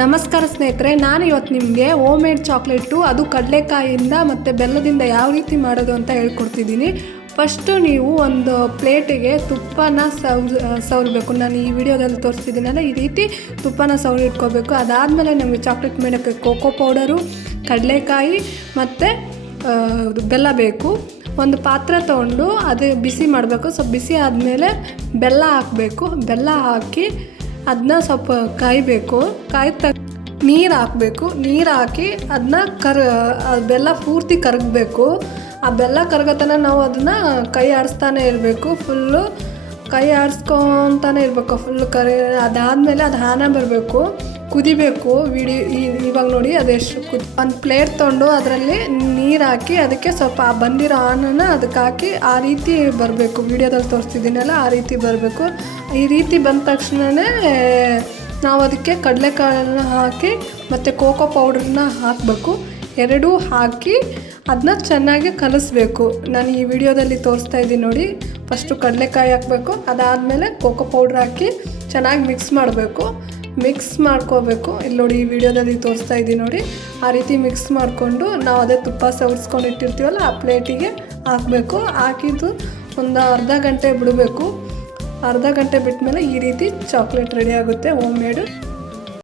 ನಮಸ್ಕಾರ ಸ್ನೇಹಿತರೆ, ನಾನು ಇವತ್ತು ನಿಮಗೆ ಹೋಮ್ ಮೇಡ್ ಚಾಕ್ಲೇಟು ಅದು ಕಡಲೆಕಾಯಿಂದ ಮತ್ತು ಬೆಲ್ಲದಿಂದ ಯಾವ ರೀತಿ ಮಾಡೋದು ಅಂತ ಹೇಳ್ಕೊಡ್ತಿದ್ದೀನಿ. ಫಸ್ಟು ನೀವು ಒಂದು ಪ್ಲೇಟಿಗೆ ತುಪ್ಪನ ಸವ್ ಸವರಬೇಕು. ನಾನು ಈ ವಿಡಿಯೋದಲ್ಲಿ ತೋರಿಸ್ತಿದ್ದೀನಲ್ಲ, ಈ ರೀತಿ ತುಪ್ಪನ ಸವರಿ ಇಟ್ಕೋಬೇಕು. ಅದಾದಮೇಲೆ ನಮಗೆ ಚಾಕ್ಲೇಟ್ ಮೇಡಕ್ಕೆ ಕೋಕೋ ಪೌಡರು ಕಡಲೆಕಾಯಿ ಮತ್ತು ಬೆಲ್ಲ ಬೇಕು. ಒಂದು ಪಾತ್ರೆ ತೊಗೊಂಡು ಅದು ಬಿಸಿ ಮಾಡಬೇಕು. ಸ್ವಲ್ಪ ಬಿಸಿ ಆದಮೇಲೆ ಬೆಲ್ಲ ಹಾಕಬೇಕು. ಬೆಲ್ಲ ಹಾಕಿ ಅದನ್ನ ಸ್ವಲ್ಪ ಕಾಯಬೇಕು, ಕಾಯ್ದ ನೀರು ಹಾಕಬೇಕು. ನೀರು ಹಾಕಿ ಅದನ್ನ ಕರ್ ಬೆಲ್ಲ ಪೂರ್ತಿ ಕರಗಬೇಕು. ಆ ಬೆಲ್ಲ ಕರಗತನ ನಾವು ಅದನ್ನು ಕೈ ಆಡಿಸ್ತಾನೆ ಇರಬೇಕು ಫುಲ್ಲು ಕೈ ಆಡಿಸ್ಕೊತಾನೆ ಇರಬೇಕು. ಫುಲ್ ಕರಿ ಅದಾದಮೇಲೆ ಅದು ಹಾನ ಬರಬೇಕು. ಕುದಿಬೇಕು. ವಿಡಿ ಇವಾಗ ನೋಡಿ ಅದೆಷ್ಟು ಕುದ್, ಒಂದು ಪ್ಲೇಟ್ ತೊಗೊಂಡು ಅದರಲ್ಲಿ ನೀರು ಹಾಕಿ ಅದಕ್ಕೆ ಸ್ವಲ್ಪ ಬಂದಿರೋ ಹಾನನ ಅದಕ್ಕೆ ಹಾಕಿ ಆ ರೀತಿ ಬರಬೇಕು. ವಿಡಿಯೋದಲ್ಲಿ ತೋರಿಸ್ತಿದ್ದೀನಲ್ಲ ಆ ರೀತಿ ಬರಬೇಕು. ಈ ರೀತಿ ಬಂದ ತಕ್ಷಣವೇ ನಾವು ಅದಕ್ಕೆ ಕಡಲೆಕಾಳನ್ನ ಹಾಕಿ ಮತ್ತು ಕೋಕೋ ಪೌಡ್ರನ್ನ ಹಾಕಬೇಕು. ಎರಡೂ ಹಾಕಿ ಅದನ್ನ ಚೆನ್ನಾಗಿ ಕಲಿಸ್ಬೇಕು. ನಾನು ಈ ವಿಡಿಯೋದಲ್ಲಿ ತೋರಿಸ್ತಾ ಇದ್ದೀನಿ ನೋಡಿ. ಫಸ್ಟು ಕಡಲೆಕಾಯಿ ಹಾಕಬೇಕು. ಅದಾದಮೇಲೆ ಕೋಕೋ ಪೌಡ್ರ್ ಹಾಕಿ ಚೆನ್ನಾಗಿ ಮಿಕ್ಸ್ ಮಾಡಬೇಕು. ಮಿಕ್ಸ್ ಮಾಡ್ಕೋಬೇಕು. ಇಲ್ಲಿ ನೋಡಿ ಈ ವಿಡಿಯೋದಲ್ಲಿ ತೋರಿಸ್ತಾ ಇದ್ದೀನಿ ನೋಡಿ. ಆ ರೀತಿ ಮಿಕ್ಸ್ ಮಾಡಿಕೊಂಡು ನಾವು ಅದೇ ತುಪ್ಪ ಸವರ್ಸ್ಕೊಂಡು ಇಟ್ಟಿರ್ತೀವಲ್ಲ, ಆ ಪ್ಲೇಟಿಗೆ ಹಾಕಬೇಕು. ಹಾಕಿದ್ದು ಒಂದು ಅರ್ಧ ಗಂಟೆ ಬಿಡಬೇಕು. ಅರ್ಧ ಗಂಟೆ ಬಿಟ್ಮೇಲೆ ಈ ರೀತಿ ಚಾಕ್ಲೇಟ್ ರೆಡಿ ಆಗುತ್ತೆ ಹೋಮ್ ಮೇಡು